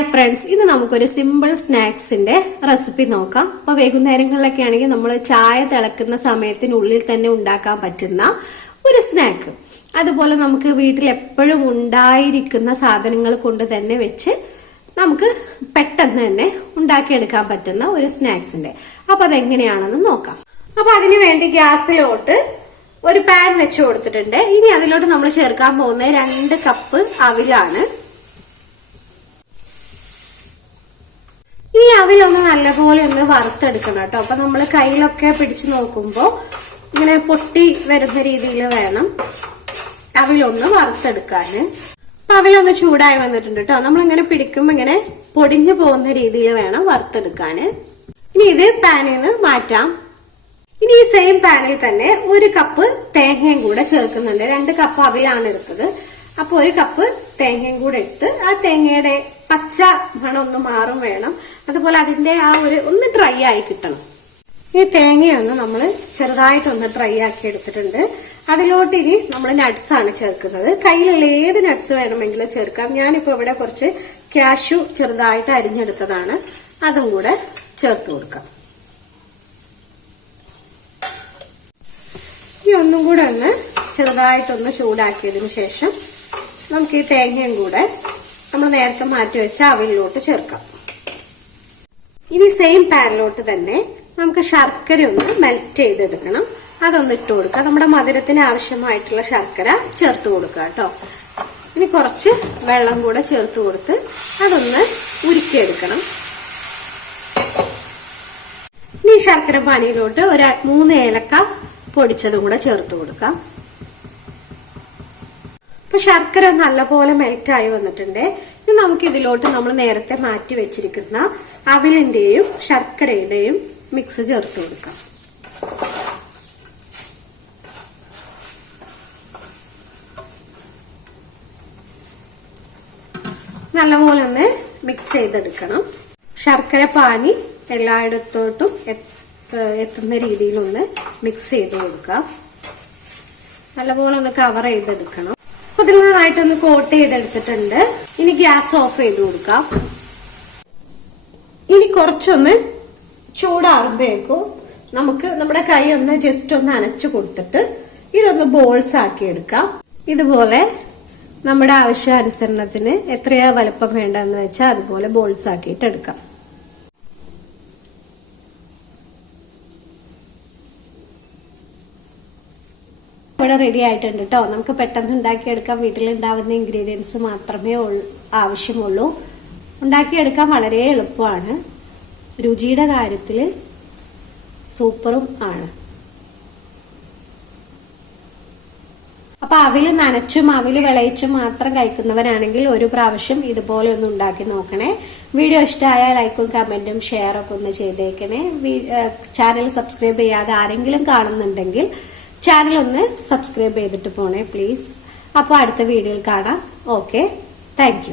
Hi friends ഇന്ന് നമുക്കൊരു simple സ്നാക്സിന്റെ recipe നോക്കാം. അപ്പൊ വൈകുന്നേരങ്ങളിലൊക്കെ ആണെങ്കിൽ നമ്മൾ ചായ തിളക്കുന്ന സമയത്തിനുള്ളിൽ തന്നെ ഉണ്ടാക്കാൻ പറ്റുന്ന ഒരു സ്നാക്ക് അതുപോലെ നമുക്ക് വീട്ടിൽ എപ്പോഴും ഉണ്ടായിരിക്കുന്ന സാധനങ്ങൾ കൊണ്ട് തന്നെ വെച്ച് നമുക്ക് പെട്ടെന്ന് തന്നെ ഉണ്ടാക്കിയെടുക്കാൻ പറ്റുന്ന ഒരു സ്നാക്സിന്റെ അപ്പൊ അതെങ്ങനെയാണെന്ന് നോക്കാം. അപ്പൊ അതിനു വേണ്ടി ഗ്യാസിലോട്ട് ഒരു പാൻ വെച്ച് കൊടുത്തിട്ടുണ്ട്. ഇനി അതിലോട്ട് നമ്മൾ ചേർക്കാൻ പോകുന്ന രണ്ട് കപ്പ് അവിലാണ് ഈ അവിലൊന്ന് നല്ലപോലെ ഒന്ന് വറുത്തെടുക്കണം കേട്ടോ. അപ്പൊ നമ്മൾ കയ്യിലൊക്കെ പിടിച്ചു നോക്കുമ്പോൾ ഇങ്ങനെ പൊട്ടി വരുന്ന രീതിയിൽ വേണം അവിലൊന്ന് വറുത്തെടുക്കാന്. അപ്പൊ അവിലൊന്ന് ചൂടായി വന്നിട്ടുണ്ട് കേട്ടോ. നമ്മളിങ്ങനെ പിടിക്കുമ്പോൾ ഇങ്ങനെ പൊടിഞ്ഞു പോകുന്ന രീതിയിൽ വേണം വറുത്തെടുക്കാന്. ഇനി ഇത് പാനിൽ നിന്ന് മാറ്റാം. ഇനി ഈ സെയിം പാനിൽ തന്നെ ഒരു കപ്പ് തേങ്ങയും കൂടെ ചേർക്കുന്നുണ്ട്. രണ്ട് കപ്പ് അവിലാണ് എടുത്തത്. അപ്പൊ ഒരു കപ്പ് തേങ്ങയും കൂടെ എടുത്ത് ആ തേങ്ങയുടെ പച്ച മണമൊന്ന് മാറും വേണം. അതുപോലെ അതിന്റെ ആ ഒരു ഒന്ന് ഡ്രൈ ആയി കിട്ടണം. ഈ തേങ്ങയൊന്ന് നമ്മൾ ചെറുതായിട്ട് ഒന്ന് ഡ്രൈ ആക്കി എടുത്തിട്ടുണ്ട്. അതിലോട്ട് ഇനി നമ്മൾ നട്ട്സ് ആണ് ചേർക്കുന്നത്. കയ്യിലുള്ള ഏത് നട്ട്സ് വേണമെങ്കിലും ചേർക്കാം. ഞാനിപ്പോ ഇവിടെ കുറച്ച് കാഷ്യു ചെറുതായിട്ട് അരിഞ്ഞെടുത്തതാണ്. അതും കൂടെ ചേർത്ത് കൊടുക്കാം. ഇനി ഒന്നും കൂടെ ഒന്ന് ചെറുതായിട്ടൊന്ന് ചൂടാക്കിയതിന് ശേഷം നമുക്ക് ഈ തേങ്ങയും കൂടെ നമ്മൾ നേരത്തെ മാറ്റി വെച്ച അവയിലോട്ട് ചേർക്കാം. ഇനി സെയിം പാനിലോട്ട് തന്നെ നമുക്ക് ശർക്കര ഒന്ന് മെൽറ്റ് ചെയ്തെടുക്കണം. അതൊന്ന് ഇട്ട് കൊടുക്കുക. നമ്മുടെ മധുരത്തിന് ആവശ്യമായിട്ടുള്ള ശർക്കര ചേർത്ത് കൊടുക്കുക കേട്ടോ. ഇനി കുറച്ച് വെള്ളം കൂടെ ചേർത്ത് കൊടുത്ത് അതൊന്ന് ഉരുക്കിയെടുക്കണം. ഇനി ശർക്കര പാനിയിലോട്ട് ഒരു മൂന്ന് ഏലക്ക പൊടിച്ചതും കൂടെ ചേർത്ത് കൊടുക്കാം. ഇപ്പൊ ശർക്കര നല്ലപോലെ മെൽറ്റ് ആയി വന്നിട്ടുണ്ട്. ഇനി നമുക്ക് ഇതിലോട്ട് നമ്മൾ നേരത്തെ മാറ്റി വെച്ചിരിക്കുന്ന അവിലിന്റെയും ശർക്കരയുടെയും മിക്സ് ചേർത്ത് കൊടുക്കാം. നല്ലപോലെ ഒന്ന് മിക്സ് ചെയ്തെടുക്കണം. ശർക്കര പാനി എല്ലായിടത്തോട്ടും എത്തുന്ന രീതിയിലൊന്ന് മിക്സ് ചെയ്ത് കൊടുക്കാം. നല്ലപോലെ ഒന്ന് കവർ ചെയ്തെടുക്കണം. നന്നായിട്ടൊന്ന് കോട്ട് ചെയ്തെടുത്തിട്ടുണ്ട്. ഇനി ഗ്യാസ് ഓഫ് ചെയ്ത് കൊടുക്കാം. ഇനി കുറച്ചൊന്ന് ചൂടാറുമ്പോഴേക്കും നമുക്ക് നമ്മുടെ കൈ ഒന്ന് ജസ്റ്റ് ഒന്ന് അനച്ചു കൊടുത്തിട്ട് ഇതൊന്ന് ബോൾസ് ആക്കി എടുക്കാം. ഇതുപോലെ നമ്മുടെ ആവശ്യാനുസരണത്തിന് എത്രയാ വലുപ്പം വേണ്ടതെന്ന് വെച്ചാൽ അതുപോലെ ബോൾസ് ആക്കിയിട്ട് എടുക്കാം. ഇവിടെ റെഡി ആയിട്ടുണ്ട് കേട്ടോ നമുക്ക് പെട്ടെന്ന് ഉണ്ടാക്കിയെടുക്കാൻ വീട്ടിലുണ്ടാവുന്ന ഇൻഗ്രീഡിയൻസ് മാത്രമേ ആവശ്യമുള്ളൂ. ഉണ്ടാക്കിയെടുക്കാൻ വളരെ എളുപ്പമാണ്. രുചിയുടെ കാര്യത്തിൽ സൂപ്പറും ആണ്. അപ്പൊ അവിൽ നനച്ചും അവിൽ വിളയിച്ചും മാത്രം കഴിക്കുന്നവരാണെങ്കിൽ ഒരു പ്രാവശ്യം ഇതുപോലെ ഒന്ന് ഉണ്ടാക്കി നോക്കണേ. വീഡിയോ ഇഷ്ടമായ ലൈക്കും കമന്റും ഷെയറൊക്കെ ഒന്ന് ചെയ്തേക്കണേ. ചാനൽ സബ്സ്ക്രൈബ് ചെയ്യാതെ ആരെങ്കിലും കാണുന്നുണ്ടെങ്കിൽ ചാനൽ ഒന്ന് സബ്സ്ക്രൈബ് ചെയ്തിട്ട് പോണേ പ്ലീസ് അപ്പോൾ അടുത്ത വീഡിയോയിൽ കാണാം. Okay thank